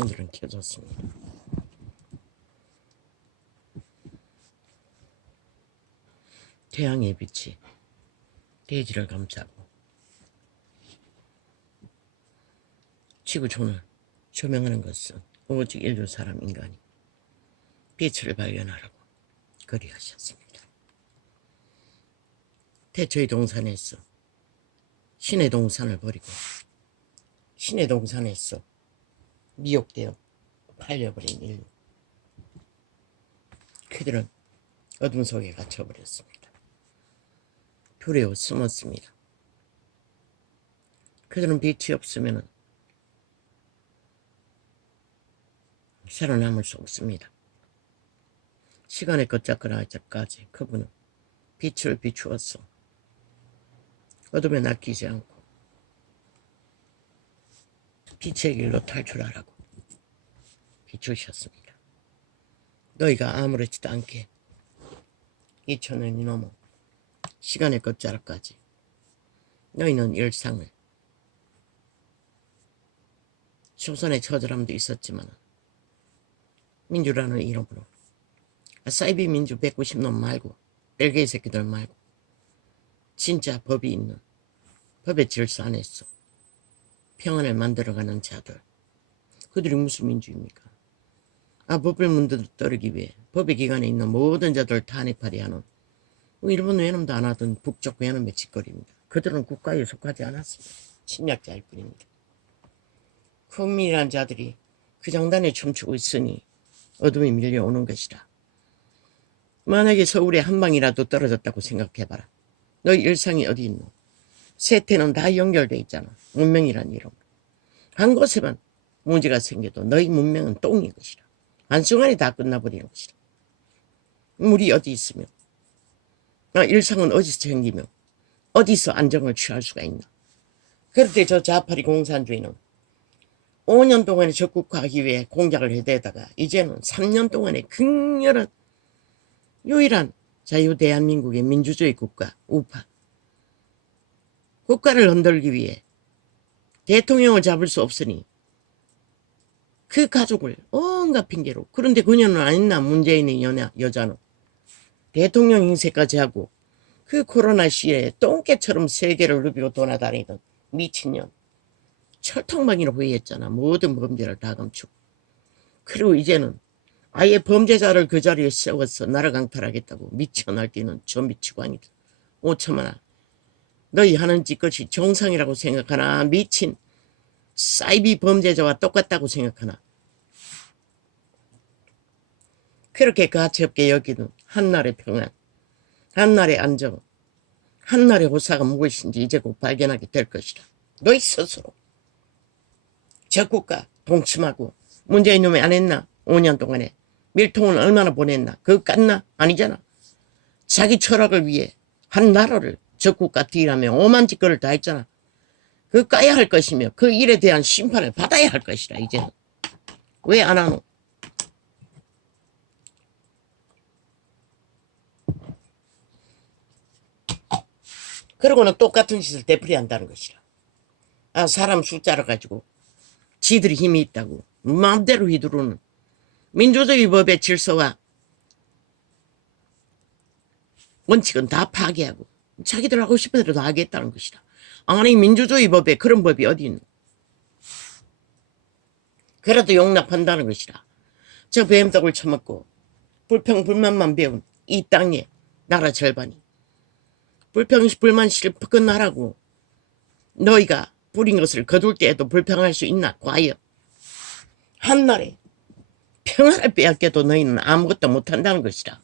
오늘은 켜졌습니다. 태양의 빛이 대지를 감싸고 지구촌을 조명하는 것은 오직 인류 사람 인간이 빛을 발견하라고 그리하셨습니다. 태초의 동산에서 신의 동산을 버리고 신의 동산에서 미혹되어 팔려버린 인류. 그들은 어둠 속에 갇혀버렸습니다. 두려워 숨었습니다. 그들은 빛이 없으면 살아남을 수 없습니다. 시간의 끝자락까지 그분은 빛을 비추었어. 어둠에 낚이지 않고 빛의 길로 탈출하라고 비추셨습니다. 너희가 아무렇지도 않게 2000년이 넘어 시간의 끝자락까지 너희는 일상을 조선의 처절함도 있었지만 민주라는 이름으로 사이비 민주 190놈 말고 벨기에 새끼들 말고 진짜 법이 있는 법의 질서 안에서 평안을 만들어가는 자들, 그들이 무슨 민주입니까? 법을 문드러뜨리기 위해 법의 기관에 있는 모든 자들 탄핵하려 하는 일본 외놈도 안 하던 북쪽 외놈의 짓거리입니다. 그들은 국가에 속하지 않았습니다. 침략자일 뿐입니다. 국민이란 자들이 그 장단에 춤추고 있으니 어둠이 밀려오는 것이다. 만약에 서울에 한 방이라도 떨어졌다고 생각해봐라. 너희 일상이 어디 있노? 세태는 다 연결돼 있잖아. 문명이란 이름. 한 곳에만 문제가 생겨도 너희 문명은 똥인 것이다. 한순간에 다 끝나버리는 것이다. 물이 어디 있으며 일상은 어디서 생기며 어디서 안정을 취할 수가 있나. 그런데 저 자파리 공산주의는 5년 동안에 적국화하기 위해 공작을 해대다가 이제는 3년 동안에 극렬한 유일한 자유 대한민국의 민주주의 국가 우파 국가를 흔들기 위해 대통령을 잡을 수 없으니 그 가족을 온갖 핑계로, 그런데 그녀는 안 했나? 문재인의 여자는 대통령 행세까지 하고 그 코로나 시기에 똥개처럼 세계를 누비고 돌아다니던 미친년. 철통망이로 회의했잖아. 모든 범죄를 다 감추고. 그리고 이제는 아예 범죄자를 그 자리에 세워서 나라 강탈하겠다고 미쳐 날뛰는 저 미치광이다. 5천만아, 너희 하는 짓것이 정상이라고 생각하나? 미친 사이비 범죄자와 똑같다고 생각하나? 그렇게 가치없게 여기는 한날의 평안, 한날의 안정, 한날의 호사가 무엇인지 이제 곧 발견하게 될 것이다. 너희 스스로 적국가 동침하고 문재인 놈이 안 했나? 5년 동안에 밀통을 얼마나 보냈나? 그거 깠나? 아니잖아. 자기 철학을 위해 한 나라를 적국가 딜하며 오만 짓거리를 다 했잖아. 그거 까야 할 것이며 그 일에 대한 심판을 받아야 할 것이다. 이제는 왜 안 하노? 그러고는 똑같은 짓을 되풀이한다는 것이다. 사람 숫자를 가지고 지들이 힘이 있다고 마음대로 휘두르는 민주주의 법의 질서와 원칙은 다 파괴하고 자기들 하고 싶은 대로 다 하겠다는 것이다. 아니, 민주주의 법에 그런 법이 어디 있노? 그래도 용납한다는 것이다. 저 뱀떡을 처먹고 불평불만만 배운 이 땅에 나라 절반이 불평불만 실컷 나라고 너희가 부린 것을 거둘 때에도 불평할 수 있나? 과연 한날에 평화를 빼앗겨도 너희는 아무것도 못한다는 것이다.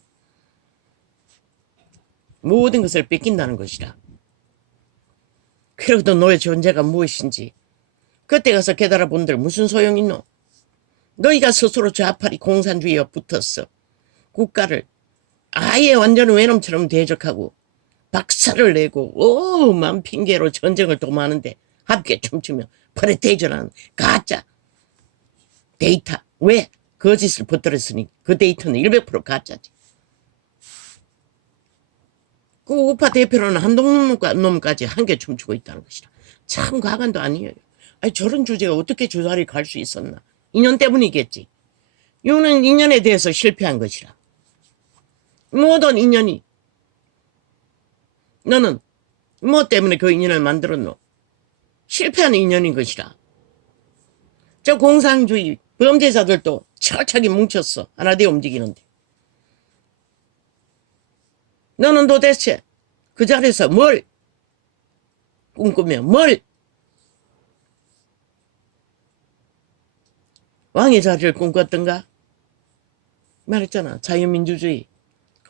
모든 것을 뺏긴다는 것이다. 그래도 너의 존재가 무엇인지 그때 가서 깨달아 본들 무슨 소용 있노? 너희가 스스로 좌파리 공산주의와 붙었어. 국가를 아예 완전 외놈처럼 대적하고 박살을 내고 오만 핑계로 전쟁을 도모하는데 함께 춤추며 프레테이저라는 가짜 데이터. 왜? 거짓을 퍼뜨렸으니 그 데이터는 100% 가짜지. 그 우파 대표로는 한동놈까지 함께 춤추고 있다는 것이다. 참 가관도 아니에요. 아니, 저런 주제가 어떻게 저 자리에 갈 수 있었나? 인연 때문이겠지. 이거는 인연에 대해서 실패한 것이라. 모든 인연이 너는 뭐 때문에 그 인연을 만들었노? 실패한 인연인 것이라. 저 공산주의 범죄자들도 철저하게 뭉쳤어. 하나 되어 움직이는데. 너는 도대체 그 자리에서 뭘 꿈꾸며 뭘 왕의 자리를 꿈꿨던가? 말했잖아. 자유민주주의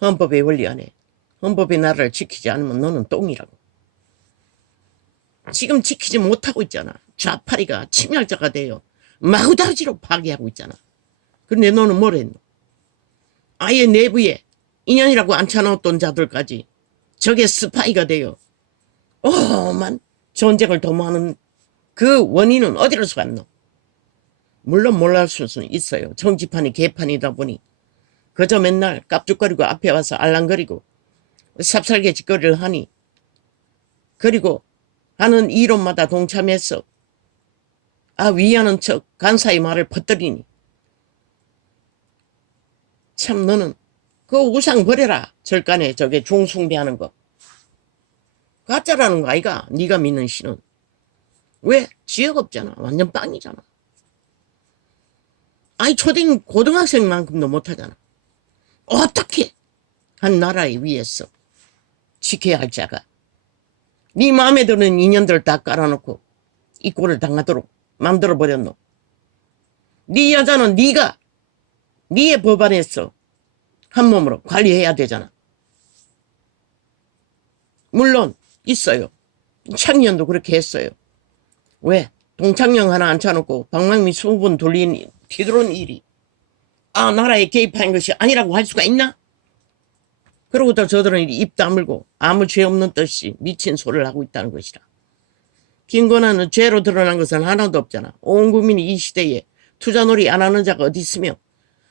헌법의 원리 안에 헌법의 나라를 지키지 않으면 너는 똥이라고. 지금 지키지 못하고 있잖아. 좌파리가 침략자가 되어 마구다지로 파괴하고 있잖아. 그런데 너는 뭘 했노? 아예 내부에 인연이라고 앉혀놓았던 자들까지 적의 스파이가 되어 오만 전쟁을 도모하는 그 원인은 어디로서 왔노? 물론 몰랄 수는 있어요. 정치판이 개판이다 보니 그저 맨날 깝죽거리고 앞에 와서 알랑거리고 삽살개 짓거리를 하니 그리고 하는 이론마다 동참해서 위하는 척 간사의 말을 퍼뜨리니 참 너는 그 우상 버려라. 절간에 저게 종숭배하는 거 가짜라는 거 아이가. 네가 믿는 신은 왜? 지역 없잖아. 완전 빵이잖아. 초딩 고등학생만큼도 못하잖아. 어떻게 한 나라에 위해서 지켜야 할 자가 네 마음에 드는 인연들을 다 깔아놓고 이 꼴을 당하도록 만들어버렸노. 네 여자는 네가 네의 법안에서 한 몸으로 관리해야 되잖아. 물론 있어요. 창년도 그렇게 했어요. 왜? 동창령 하나 앉혀놓고 방망이 20번 돌린 뒤돌은 일이 나라에 개입한 것이 아니라고 할 수가 있나? 그러고도 저들은 입 다물고 아무 죄 없는 듯이 미친 소리를 하고 있다는 것이라. 김건아는 죄로 드러난 것은 하나도 없잖아. 온 국민이 이 시대에 투자놀이 안 하는 자가 어디 있으며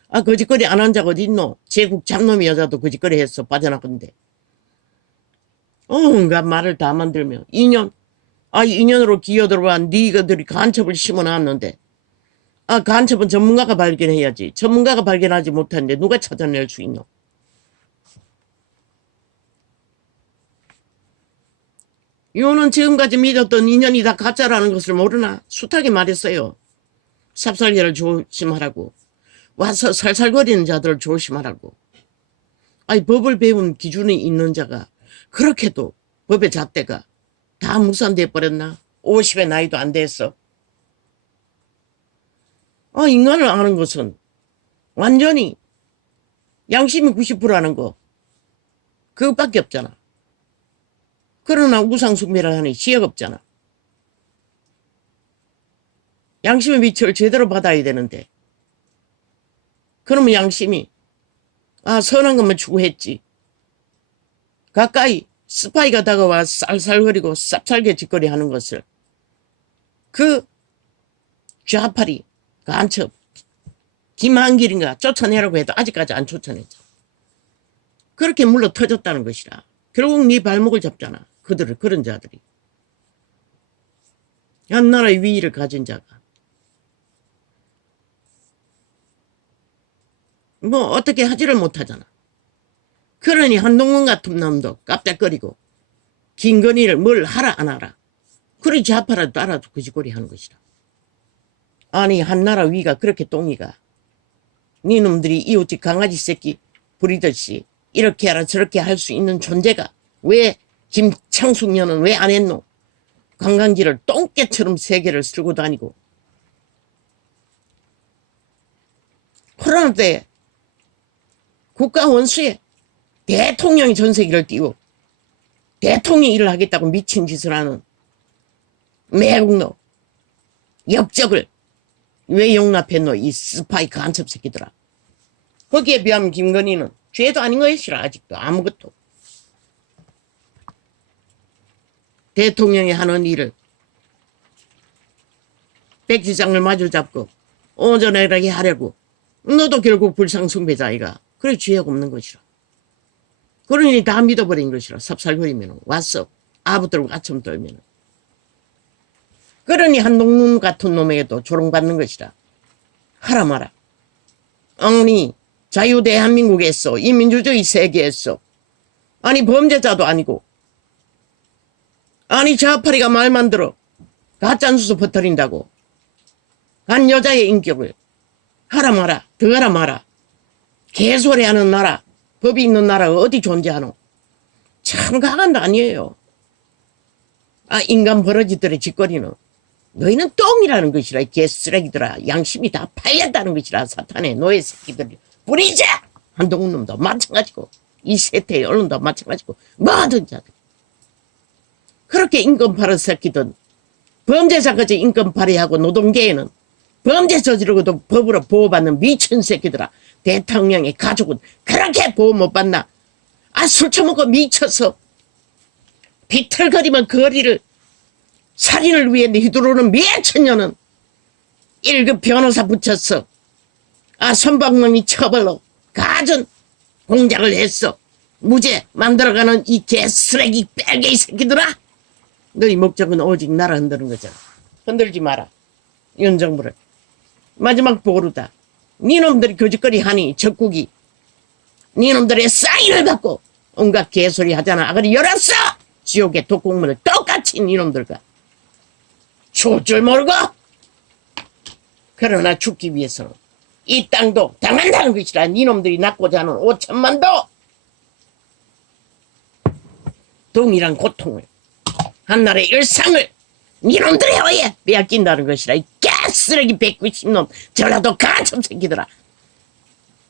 거짓거리 안 하는 자가 어디 있노? 제국 잡놈이 여자도 거짓거리 했어. 빠져나간데. 온갖 말을 다 만들며 인연 인연으로 기어들어간 니가들이 간첩을 심어놨는데 간첩은 전문가가 발견해야지. 전문가가 발견하지 못하는데 누가 찾아낼 수 있노? 요는 지금까지 믿었던 인연이 다 가짜라는 것을 모르나? 숱하게 말했어요. 삽살개를 조심하라고. 와서 살살거리는 자들을 조심하라고. 법을 배운 기준이 있는 자가 그렇게도 법의 잣대가 다 무산돼 버렸나? 50의 나이도 안 됐어. 인간을 아는 것은 완전히 양심이 90%라는 거 그것밖에 없잖아. 그러나 우상숭배를 하니 지역 없잖아. 양심의 빛을 제대로 받아야 되는데 그러면 양심이 선한 것만 추구했지. 가까이 스파이가 다가와 쌀쌀거리고 쌉쌀게 짓거리 하는 것을 그 좌파리 간첩 김한길인가 쫓아내라고 해도 아직까지 안 쫓아냈죠. 그렇게 물러 터졌다는 것이라. 결국 네 발목을 잡잖아. 그들을 그런 자들이. 한 나라의 위위를 가진 자가. 어떻게 하지를 못하잖아. 그러니 한동훈 같은 놈도 깝짝거리고 김건희를 뭘 하라 안 하라. 그래 좌파라도 따라도 그지거리 하는 것이라. 한 나라 위가 그렇게 똥이가. 네 놈들이 이웃집 강아지 새끼 부리듯이 이렇게 하라 저렇게 할 수 있는 존재가 왜 김창숙녀는 왜 안 했노? 관광지를 똥개처럼 세계를 쓸고 다니고 코로나 때 국가 원수에 대통령이 전세기를 띄워 대통령이 일을 하겠다고 미친 짓을 하는 매국노 엽적을 왜 용납했노? 이 스파이 간첩 새끼들아. 거기에 비하면 김건희는 죄도 아닌 것이라. 아직도 아무것도. 대통령이 하는 일을 백지장을 마주잡고 오전에라게 하려고 너도 결국 불상숭배자이가. 그래 죄가 없는 것이라. 그러니 다 믿어버린 것이라. 삽살거리면 왔어. 아부들고 아첨 떨면. 그러니 한동훈 같은 놈에게도 조롱받는 것이라. 하라 마라. 아니 자유대한민국에서 이 민주주의 세계에서 아니 범죄자도 아니고 아니 좌파리가 말만 들어 가짜뉴스 퍼뜨린다고 간 여자의 인격을 하라 마라 더 하라 마라. 개소리하는 나라 법이 있는 나라가 어디 존재하노. 참 강한 거 아니에요. 아 인간 버러지들의 짓거리는 너희는 똥이라는 것이라. 이 개쓰레기들아. 양심이 다 팔렸다는 것이라. 사탄의 노예 새끼들이 뿌리자. 한동훈 놈도 마찬가지고 이 세태의 언론도 마찬가지고 모든 자들 그렇게 인권 파는 새끼들 범죄자까지 인권 발휘하고 노동계에는 범죄 저지르고도 법으로 보호받는 미친 새끼들아. 대통령의 가족은 그렇게 보호 못 받나. 아 술 처먹고 미쳐서 비틀거리면 거리를 살인을 위해 휘두르는 미친년은 1급 변호사 붙였어. 아 선박놈이 처벌로 가전 공작을 했어. 무죄 만들어가는 이 개쓰레기 빨개이 새끼들아. 너희 목적은 오직 나라 흔드는 거잖아. 흔들지 마라. 윤정부를. 마지막 보루다. 니놈들이 거짓거리 하니 적국이 니놈들의 사인을 받고 온갖 개소리 하잖아. 아가리 열었어. 지옥의 독국문을 똑같이 니놈들과 죽을 줄 모르고. 그러나 죽기 위해서는 이 땅도 당한다는 것이라. 니놈들이 낳고자 하는 5천만도 동일한 고통을 한나라의 일상을 니놈들의 허에 빼앗긴다는 것이라. 이 개쓰레기 190놈 전라도 가참 새끼들아.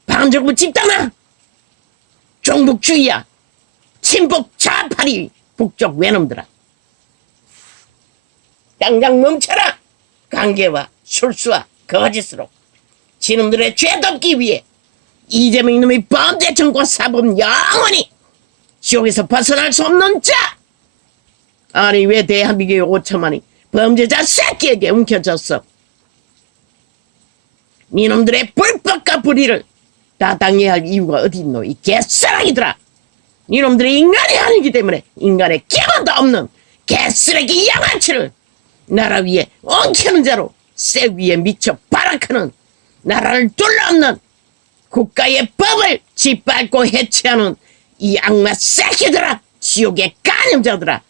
반정부 집단아. 종북주의야. 친북 좌파리 북쪽 외놈들아. 당장 멈춰라. 강개와 술수와 거짓으로 지놈들의 죄 덮기 위해 이재명 이놈의 범죄 정과 사법 영원히 지옥에서 벗어날 수 없는 자. 아니 왜 대한민국의 5천만이 범죄자 새끼에게 움켜졌어. 니놈들의 불법과 불의를 다 당해야 할 이유가 어디 있노. 이 개쓰레기들아. 니놈들이 인간이 아니기 때문에 인간의 기본도 없는 개쓰레기 양아치를 나라 위에 엉키는 자로 쇠 위에 미쳐 발악하는 나라를 둘러엎는 국가의 법을 짓밟고 해체하는 이 악마 새끼들아. 지옥의 간염자들아.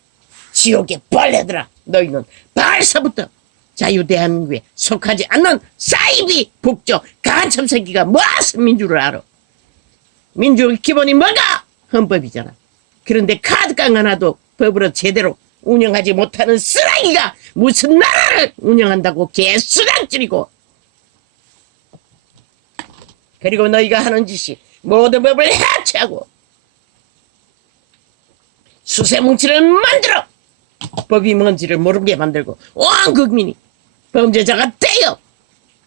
지옥의 벌레들아. 너희는 벌써부터 자유대한민국에 속하지 않는 사이비 북쪽 간첩 새끼가 무슨 민주를 알아. 민주의 기본이 뭐가? 헌법이잖아. 그런데 카드깡 하나도 법으로 제대로 운영하지 못하는 쓰레기가 무슨 나라를 운영한다고 개수작질이고. 그리고 너희가 하는 짓이 모든 법을 해체하고 수세뭉치를 만들어 법이 뭔지를 모르게 만들고 온 국민이 범죄자가 되어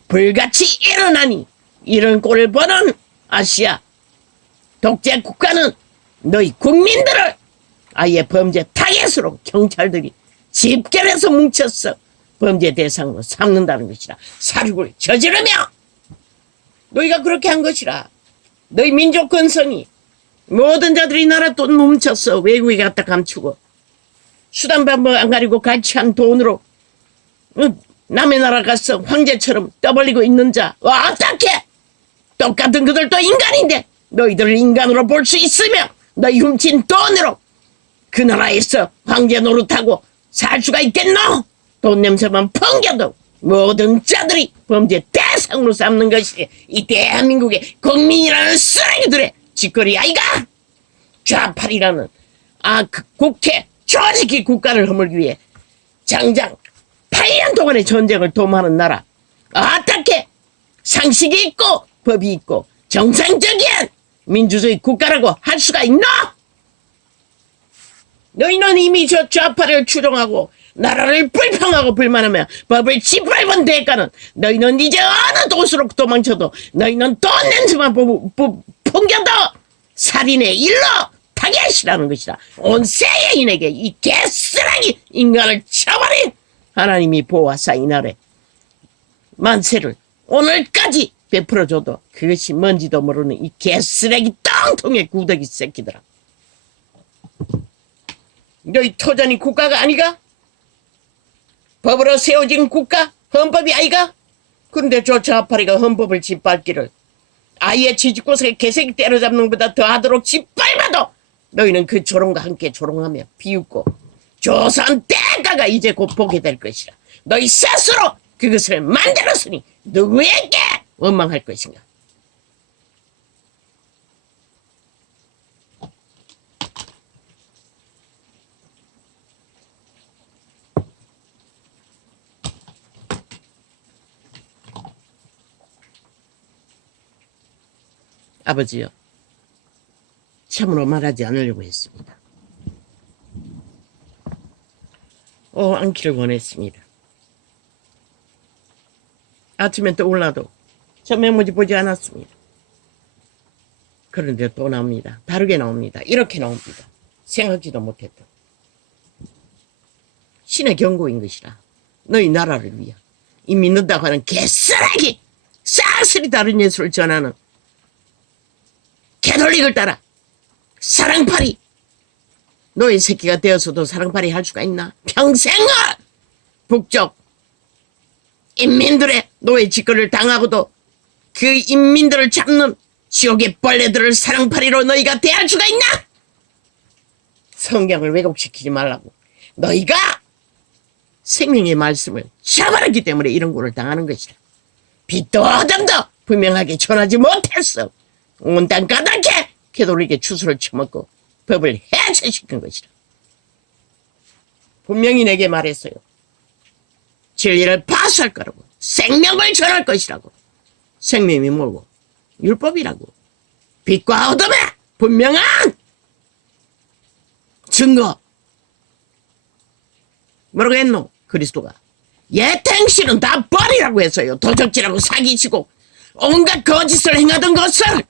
불같이 일어나니 이런 꼴을 보는 아시아 독재 국가는 너희 국민들을 아예 범죄 타겟으로 경찰들이 집결해서 뭉쳤어 범죄 대상으로 삼는다는 것이라. 사륙을 저지르며 너희가 그렇게 한 것이라. 너희 민족 근성이 모든 자들이 나라 돈 뭉쳤어. 외국에 갖다 감추고 수단 방법 안 가리고 같이 한 돈으로 남의 나라 가서 황제처럼 떠벌리고 있는 자. 어떻게 똑같은 그들도 인간인데 너희들을 인간으로 볼 수 있으며 너희 훔친 돈으로 그 나라에서 황제 노릇하고 살 수가 있겠노? 돈 냄새만 풍겨도 모든 자들이 범죄 대상으로 삼는 것이 이 대한민국의 국민이라는 쓰레기들의 짓거리 아이가. 좌팔이라는 그 국회 조직이 국가를 허물기 위해 장장 8년 동안의 전쟁을 도모하는 나라. 어떻게 상식이 있고 법이 있고 정상적인 민주주의 국가라고 할 수가 있노? 너희는 이미 저 좌파를 추종하고 나라를 불평하고 불만하며 법을 짓밟은 대가는 너희는 이제 어느 곳으로 도망쳐도 너희는 돈 냄새만 풍겨도 살인의 일로 타겟이라는 것이다. 온 세계인에게 이 개쓰레기 인간을 쳐버린 하나님이 보호하사 이날에 만세를 오늘까지 베풀어줘도 그것이 뭔지도 모르는 이 개쓰레기 똥통의 구더기 새끼들아. 너희 토전이 국가가 아니가? 법으로 세워진 국가 헌법이 아이가? 근데 저 좌파리가 헌법을 짓밟기를 아이의 지지고석에 개새끼 때려잡는 것보다 더하도록 짓밟아도 너희는 그 조롱과 함께 조롱하며 비웃고 조선 대가가 이제 곧 보게 될 것이라. 너희 스스로 그것을 만들었으니 누구에게 원망할 것인가. 아버지요, 참으로 말하지 않으려고 했습니다. 않기를 원했습니다. 아침에 떠올라도 저 메모지 보지 않았습니다. 그런데 또 나옵니다. 다르게 나옵니다. 이렇게 나옵니다. 생각지도 못했던 신의 경고인 것이라. 너희 나라를 위하여 이 믿는다고 하는 개쓰레기 싹쓸이 다른 예수를 전하는 캐톨릭을 따라 사랑팔이 너의 새끼가 되어서도 사랑팔이 할 수가 있나? 평생을 북쪽 인민들의 노예 짓거리를 당하고도 그 인민들을 잡는 지옥의 벌레들을 사랑팔이로 너희가 대할 수가 있나? 성경을 왜곡시키지 말라고. 너희가 생명의 말씀을 저버렸기 때문에 이런 꼴을 당하는 것이다. 빛도 어둠도 분명하게 전하지 못했어. 온 땅 까맣게 캐톨릭의 추수를 처먹고 법을 해체시킨 것이다. 분명히 내게 말했어요. 진리를 파수할 거라고. 생명을 전할 것이라고. 생명이 뭐고? 율법이라고. 빛과 어둠의 분명한 증거. 뭐라고 했노? 그리스도가 예탱신은 다 버리라고 했어요. 도적질하고 사기치고 온갖 거짓을 행하던 것을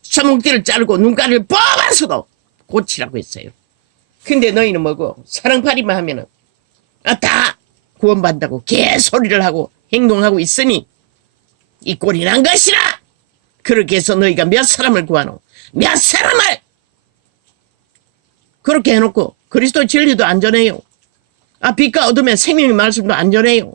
손목뒤를 자르고 눈가를 뽑아서도 고치라고 했어요. 근데 너희는 뭐고? 사랑팔이만 하면은 다 구원받는다고 개소리를 하고 행동하고 있으니 이 꼴이 난 것이라. 그렇게 해서 너희가 몇 사람을 구하노? 몇 사람을 그렇게 해놓고 그리스도 진리도 안 전해요. 빛과 어둠의 생명의 말씀도 안 전해요.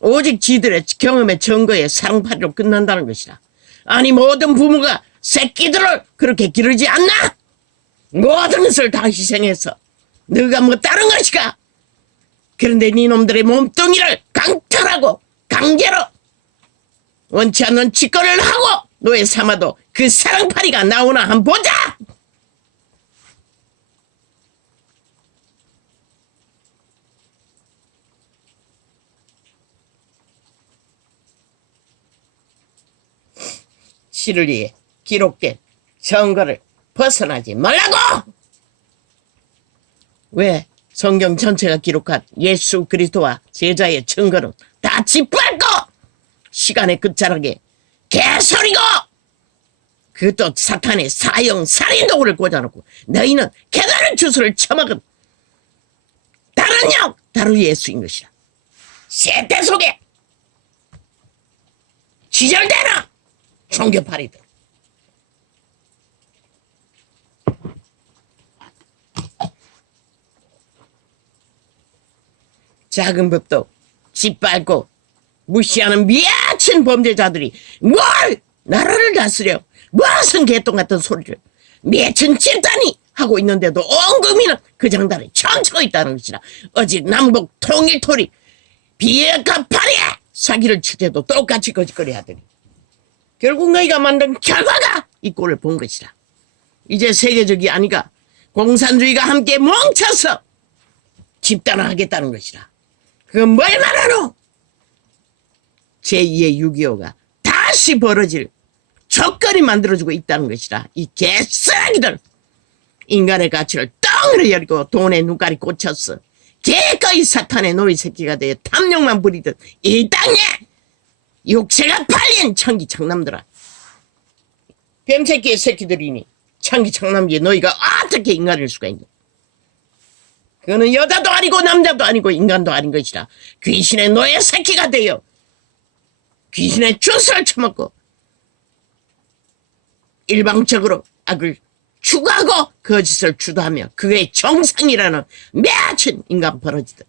오직 지들의 경험의 증거에 사랑팔이로 끝난다는 것이라. 아니 모든 부모가 새끼들을 그렇게 기르지 않나? 모든 것을 다 희생해서 너가 뭐 다른 것이가. 그런데 니놈들의 몸뚱이를 강탈하고 강제로 원치 않는 짓거리를 하고 노예 삼아도 그 사랑팔이가 나오나 한번 보자. 시를 위해 기록된 증거를 벗어나지 말라고! 왜? 성경 전체가 기록한 예수 그리스도와 제자의 증거는 다 짓밟고 시간의 끝자락에 개소리고 그것도 사탄의 사형 살인 도구를 꽂아놓고 너희는 개다른 주술을 처먹은 다른 영 다른 예수인 것이라. 세대 속에 지절되나 종교파리들. 작은 법도 짓밟고 무시하는 미친 범죄자들이 뭘 나라를 다스려 무슨 개똥 같은 소리를 미친 집단이 하고 있는데도 온 국민은 그 장단에 춤추고 있다는 것이라. 어직 남북 통일토리 비핵화 파리에 사기를 칠 때도 똑같이 거짓거리 하더니 결국 너희가 만든 결과가 이 꼴을 본 것이라. 이제 세계적이 아니가 공산주의가 함께 뭉쳐서 집단화하겠다는 것이라. 그건 뭘 말하노? 제2의 6.25가 다시 벌어질 조건이 만들어주고 있다는 것이라. 이 개쓰레기들 인간의 가치를 덩어리 열고 돈에 눈깔이 꽂혔어. 개꺼이 사탄의 노예 새끼가 되어 탐욕만 부리듯 이 땅에 육체가 팔린 청기청남들아. 뱀새끼의 새끼들이니 청기청남기에 너희가 어떻게 인간일 수가 있냐. 그거는 여자도 아니고 남자도 아니고 인간도 아닌 것이라. 귀신의 노예 새끼가 되어 귀신의 주스를 처먹고 일방적으로 악을 추구하고 거짓을 주도하며 그게 정상이라는 미친 인간 버러지들.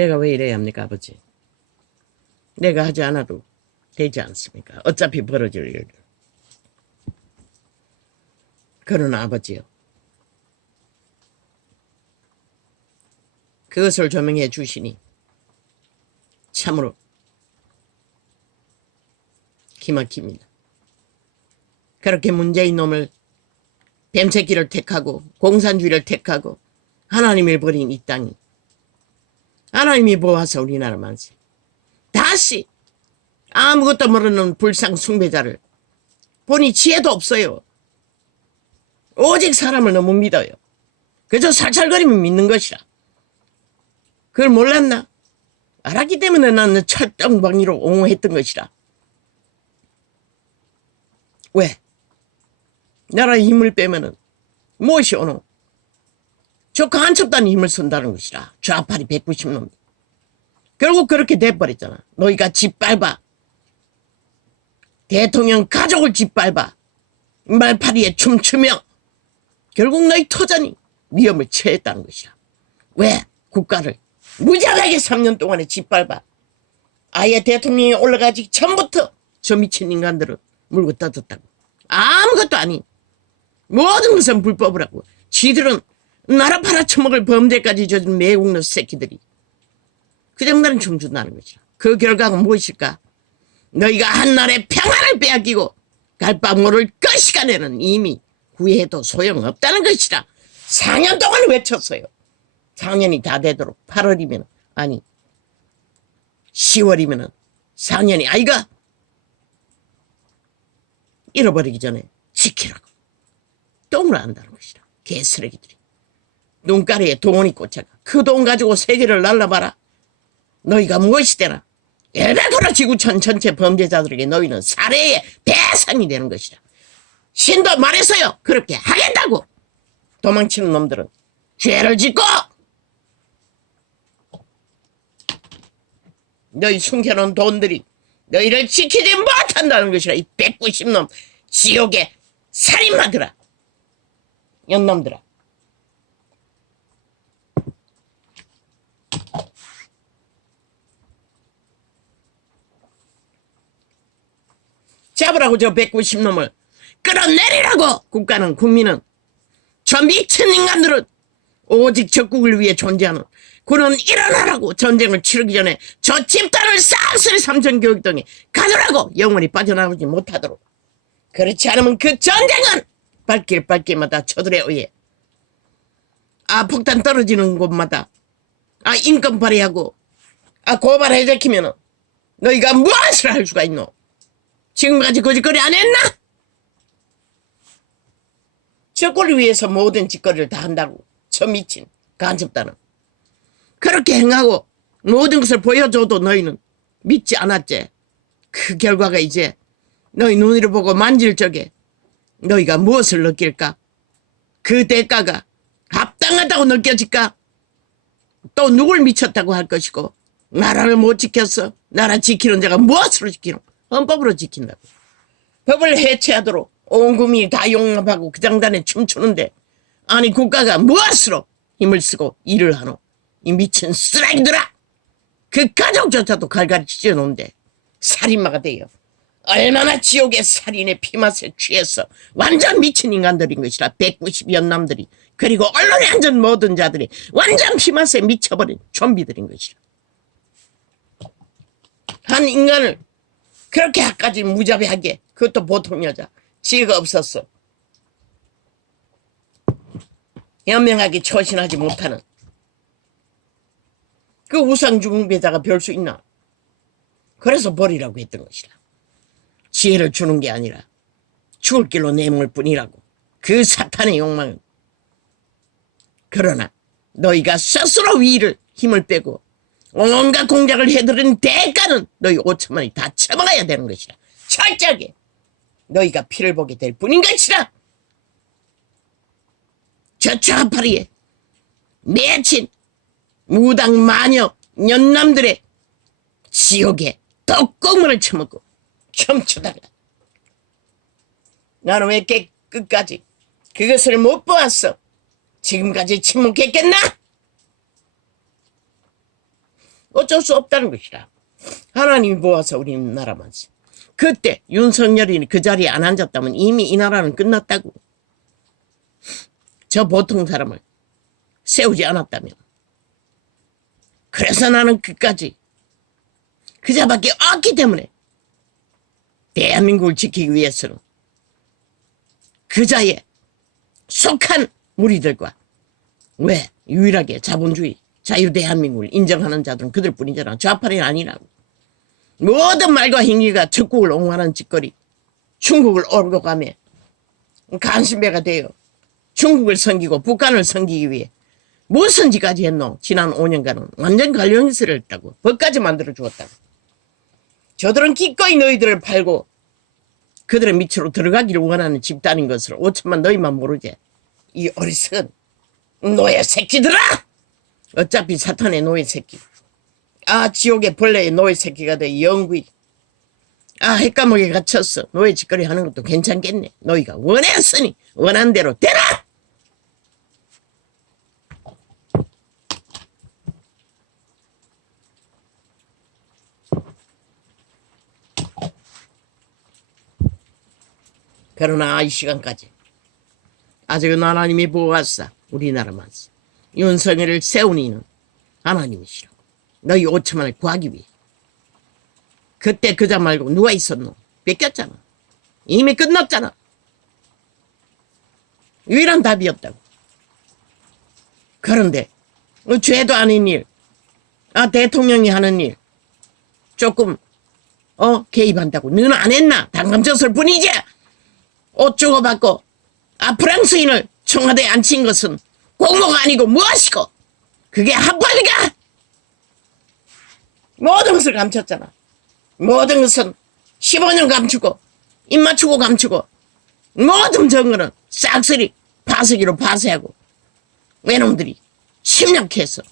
내가 왜 이래야 합니까, 아버지? 내가 하지 않아도 되지 않습니까? 어차피 벌어질 일. 그러나 아버지요, 그것을 조명해 주시니 참으로 기막힙니다. 그렇게 문재인 놈을 뱀새끼를 택하고 공산주의를 택하고 하나님을 버린 이 땅이 하나님이 보아서 우리나라 만세 다시 아무것도 모르는 불상 숭배자를 보니 지혜도 없어요. 오직 사람을 너무 믿어요. 그저 살살거리면 믿는 것이라. 그걸 몰랐나? 알았기 때문에 나는 철덩방위로 옹호했던 것이라. 왜? 나라의 힘을 빼면은 무엇이 오노? 저 간첩단이 힘을 쓴다는 것이라. 좌파리 190놈. 결국 그렇게 돼버렸잖아. 너희가 짓밟아. 대통령 가족을 짓밟아. 말파리에 춤추며 결국 너희 터전이 위험을 처했다는 것이야. 왜? 국가를 무자하게 3년 동안에 짓밟아. 아예 대통령이 올라가기 전부터 저 미친 인간들은 물고 뜯었다고. 아무것도 아닌 모든 것은 불법을 하고 지들은 나라 팔아쳐먹을 범죄까지 저지른 매국노 새끼들이 그 정도는 춤춘다는 것이야. 그 결과가 무엇일까? 너희가 한나라의 평안을 빼앗기고 갈바 모를 그 시간에는 이미 후회해도 소용없다는 것이라. 4년 동안 외쳤어요. 4년이 다 되도록 8월이면 아니 10월이면 4년이 아이가 잃어버리기 전에 지키라고 똥을 안다는 것이라. 개쓰레기들이 눈가리에 돈이 꽂혀가 그 돈 가지고 세계를 날라봐라. 너희가 무엇이 되나? 엘베도라 지구촌 전체 범죄자들에게 너희는 살해의 대상이 되는 것이라. 신도 말했어요. 그렇게 하겠다고. 도망치는 놈들은 죄를 짓고 너희 숨겨놓은 돈들이 너희를 지키지 못한다는 것이라. 이 190놈 지옥의 살인마들아, 연놈들아. 잡으라고 저 190놈을 끌어내리라고. 국가는 국민은 저 미친 인간들은 오직 적국을 위해 존재하는 군은 일어나라고. 전쟁을 치르기 전에 저 집단을 싹쓸이 삼천교육동에 가두라고. 영원히 빠져나오지 못하도록. 그렇지 않으면 그 전쟁은 발길마다 저들에 의해 폭탄 떨어지는 곳마다 인권 발휘하고 고발해 제키면은 너희가 무엇을 할 수가 있노? 지금까지 거짓거리 안 했나? 적군을 위해서 모든 짓거리를 다 한다고. 저 미친 간첩단은 그렇게 행하고 모든 것을 보여줘도 너희는 믿지 않았지. 그 결과가 이제 너희 눈으로 보고 만질 적에 너희가 무엇을 느낄까? 그 대가가 합당하다고 느껴질까? 또 누굴 미쳤다고 할 것이고 나라를 못 지켰어. 나라 지키는 자가 무엇으로 지키노? 헌법으로 지킨다고. 법을 해체하도록 온 국민이 다 용납하고 그 장단에 춤추는데 아니 국가가 무엇으로 힘을 쓰고 일을 하노? 이 미친 쓰레기들아. 그 가족조차도 갈갈이 찢어놓은데 살인마가 돼요. 얼마나 지옥의 살인의 피맛에 취해서 완전 미친 인간들인 것이라. 190연남들이 그리고 언론에 앉은 모든 자들이 완전 피맛에 미쳐버린 좀비들인 것이라. 한 인간을 그렇게 하까지 무자비하게, 그것도 보통 여자, 지혜가 없었어. 현명하게 처신하지 못하는 그 우상중배자가 별 수 있나? 그래서 버리라고 했던 것이라. 지혜를 주는 게 아니라 죽을 길로 내몰 뿐이라고. 그 사탄의 욕망은. 그러나 너희가 스스로 위를 힘을 빼고 온갖 공작을 해드린 대가는 너희 5천만이 다 처먹어야 되는 것이라. 철저하게 너희가 피를 보게 될 뿐인 것이라. 저 좌파리에 맺힌 무당 마녀 년남들의 지옥에 떡국물을 처먹고 춤추다가 나는 왜 끝까지 그것을 못 보았어? 지금까지 침묵했겠나? 어쩔 수 없다는 것이라. 하나님이 모아서 우리나라만. 그때 윤석열이 그 자리에 안 앉았다면 이미 이 나라는 끝났다고. 저 보통 사람을 세우지 않았다면. 그래서 나는 끝까지 그자밖에 없기 때문에 대한민국을 지키기 위해서는 그자에 속한 무리들과 왜 유일하게 자본주의 자유대한민국을 인정하는 자들은 그들뿐이잖아. 좌파는 아니라고. 모든 말과 행위가 적국을 옹호하는 짓거리, 중국을 오르고 가며 간신배가 되어 중국을 섬기고 북한을 섬기기 위해 무슨 짓까지 했노? 지난 5년간은 완전 관련시설을 했다고. 법까지 만들어 주었다고. 저들은 기꺼이 너희들을 팔고 그들의 밑으로 들어가기를 원하는 집단인 것을 5천만 너희만 모르지. 이 어리석은 노예 새끼들아! 어차피 사탄의 노예 새끼. 지옥의 벌레의 노예 새끼가 돼 영구히. 핵감옥에 갇혔어. 노예 짓거리 하는 것도 괜찮겠네. 너희가 원했으니 원한 대로 되라! 그러나 이 시간까지 아직은 하나님이 보호하사 우리나라만 윤석열을 세운 이는 하나님이시라고. 너희 5천만을 구하기 위해. 그때 그자 말고 누가 있었노? 뺏겼잖아. 이미 끝났잖아. 유일한 답이었다고. 그런데 죄도 아닌 일, 대통령이 하는 일 조금 개입한다고. 너는 안 했나? 당감졌을 뿐이지. 옷 주고받고 프랑스인을 청와대에 앉힌 것은 공모가 아니고 무엇이고 그게 합법이가? 모든 것을 감췄잖아. 모든 것은 15년 감추고 입 맞추고 감추고 모든 증거는 싹쓸이 파쇄기로 파쇄하고 외놈들이 침략해서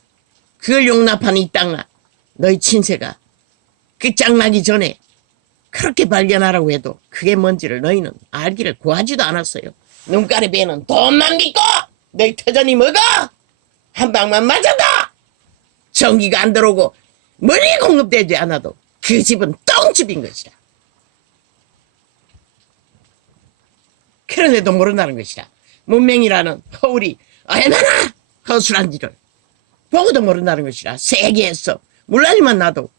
그걸 용납한 이 땅아 너희 친세가 끝장나기 전에 그렇게 발견하라고 해도 그게 뭔지를 너희는 알기를 구하지도 않았어요. 눈가리 배는 돈만 믿고 너희 터전이 먹어. 한 방만 맞아도 전기가 안 들어오고 물이 공급되지 않아도 그 집은 똥집인 것이라. 그런데도 모른다는 것이라. 문명이라는 허울이 얼마나 허술한지를 보고도 모른다는 것이라. 세계에서 물난리만 나도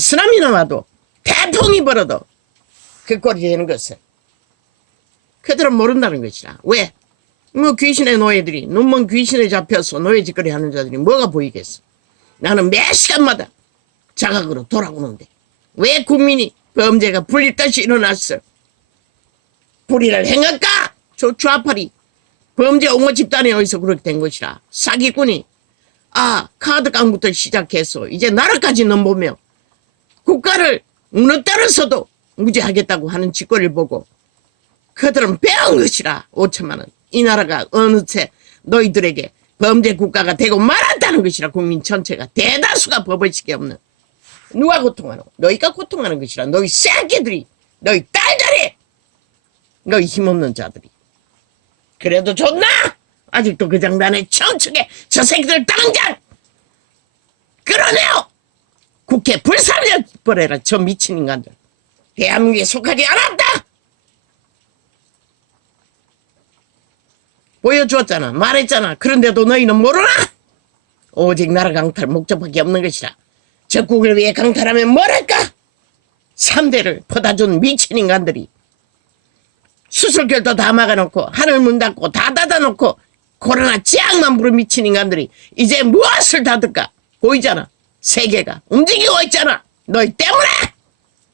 쓰나미나 와도 태풍이 불어도 그 꼴이 되는 것을 그들은 모른다는 것이라. 왜? 귀신의 노예들이 눈먼 귀신에 잡혀서 노예 짓거리 하는 자들이 뭐가 보이겠어. 나는 매 시간마다 자각으로 돌아오는데 왜 국민이 범죄가 불릴듯이 일어났어. 불의를 행할까? 저 좌파리 범죄 옹호 집단이 어디서 그렇게 된 것이라. 사기꾼이 카드 깡부터 시작해서 이제 나라까지 넘보며 국가를 무너뜨려서도 무죄하겠다고 하는 짓거리를 보고 그들은 배운 것이라. 5천만 원. 이 나라가 어느새 너희들에게 범죄 국가가 되고 말았다는 것이라. 국민 전체가 대다수가 법의식이 없는. 누가 고통하노? 너희가 고통하는 것이라. 너희 새끼들이, 너희 딸들이, 너희 힘없는 자들이. 그래도 좋나? 아직도 그 장단에 청축에 저 새끼들 당장 끌어내요. 국회 불사를 버려라. 저 미친 인간들. 대한민국에 속하지 않았다. 보여주었잖아. 말했잖아. 그런데도 너희는 모르나? 오직 나라 강탈 목적밖에 없는 것이라. 적국을 위해 강탈하면 뭐랄까? 3대를 퍼다준 미친 인간들이 수술결도 다 막아놓고 하늘 문 닫고 다 닫아놓고 코로나 짱만 부른 미친 인간들이 이제 무엇을 닫을까? 보이잖아. 세계가 움직이고 있잖아. 너희 때문에.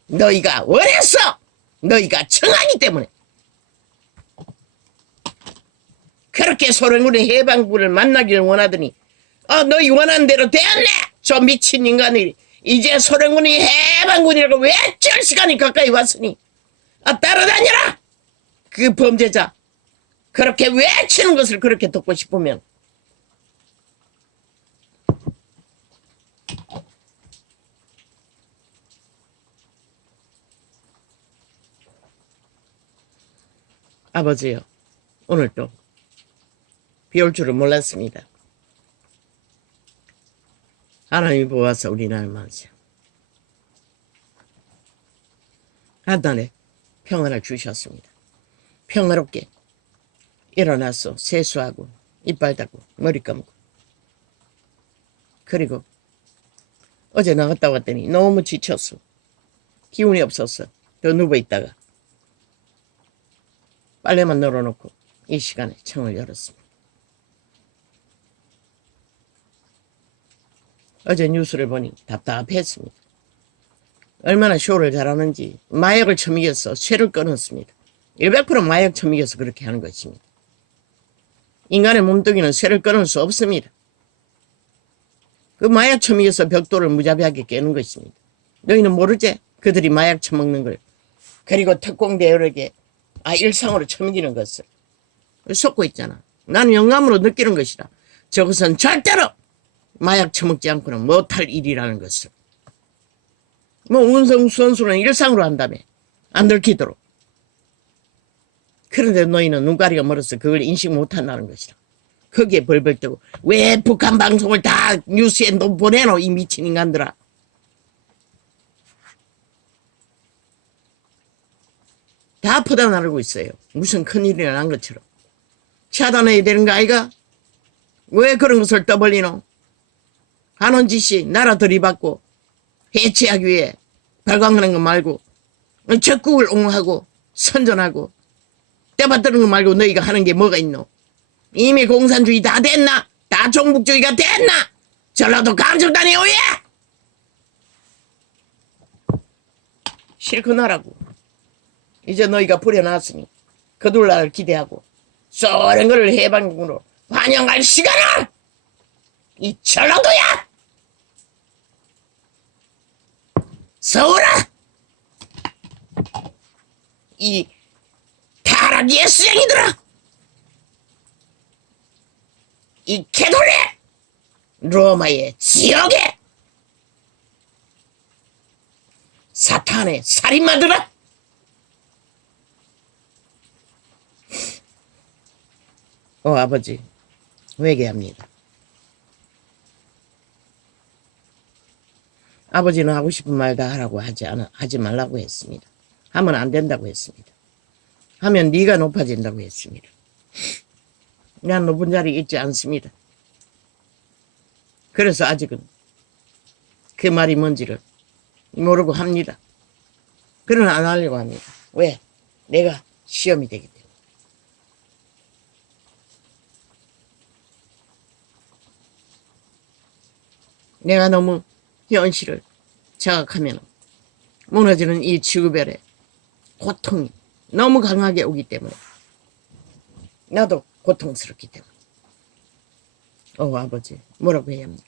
너희가 원했어. 너희가 청하기 때문에. 그렇게 소련군의 해방군을 만나기를 원하더니 너희 원하는 대로 되었네. 저 미친 인간이 이제 소련군이 해방군이라고 외칠 시간이 가까이 왔으니 따라다녀라. 그 범죄자 그렇게 외치는 것을 그렇게 듣고 싶으면 아버지요, 오늘도 비 올 줄은 몰랐습니다. 하나님이 보아서 우리나라 만세. 하늘에 평안을 주셨습니다. 평화롭게 일어나서 세수하고 이빨 닦고 머리 감고, 그리고 어제 나갔다 왔더니 너무 지쳤어. 기운이 없었어. 더 누워있다가 빨래만 널어놓고 이 시간에 창을 열었습니다. 어제 뉴스를 보니 답답했습니다. 얼마나 쇼를 잘하는지. 마약을 처먹여서 쇠를 끊었습니다. 100% 마약 처먹여서 그렇게 하는 것입니다. 인간의 몸뚱이는 쇠를 끊을 수 없습니다. 그 마약 처먹여서 벽돌을 무자비하게 깨는 것입니다. 너희는 모르지? 그들이 마약 처먹는 걸. 그리고 특공대열에게 일상으로 처먹이는 것을 속고 있잖아. 나는 영감으로 느끼는 것이다. 저것은 절대로 마약 처먹지 않고는 못할 일이라는 것을. 뭐 운동 선수는 일상으로 한다며. 안 들키도록. 그런데 너희는 눈가리가 멀어서 그걸 인식 못한다는 것이다. 거기에 벌벌 떠고 왜 북한 방송을 다 뉴스에 보내노, 이 미친 인간들아. 다 퍼다나르고 있어요. 무슨 큰일이 난 것처럼. 차단해야 되는 거 아이가? 왜 그런 것을 떠벌리노? 하는 짓이 나라 들이받고 해체하기 위해 발광하는 거 말고, 적국을 옹호하고 선전하고 떼받드는 거 말고 너희가 하는 게 뭐가 있노? 이미 공산주의 다 됐나? 다 종북주의가 됐나? 전라도 감정단이 오예! 실컷 하라고. 이제 너희가 부려놨으니 거둘 날을 기대하고 쏘는 거를 해방군으로 환영할 시간을 이 전라도야! 서울아! 이 타락 예수쟁이들아! 이 개돌레! 로마의 지역에 사탄의 살인마들아! 아버지, 회개합니다. 아버지는 하고 싶은 말 다 하라고 하지 말라고 했습니다. 하면 안 된다고 했습니다. 하면 네가 높아진다고 했습니다. 난 높은 자리에 있지 않습니다. 그래서 아직은 그 말이 뭔지를 모르고 합니다. 그러나 안 하려고 합니다. 왜? 내가 시험이 되기 때문에. 내가 너무 현실을 자각하면 무너지는 이 지구별의 고통이 너무 강하게 오기 때문에 나도 고통스럽기 때문에. 아버지, 뭐라고 해야 합니까?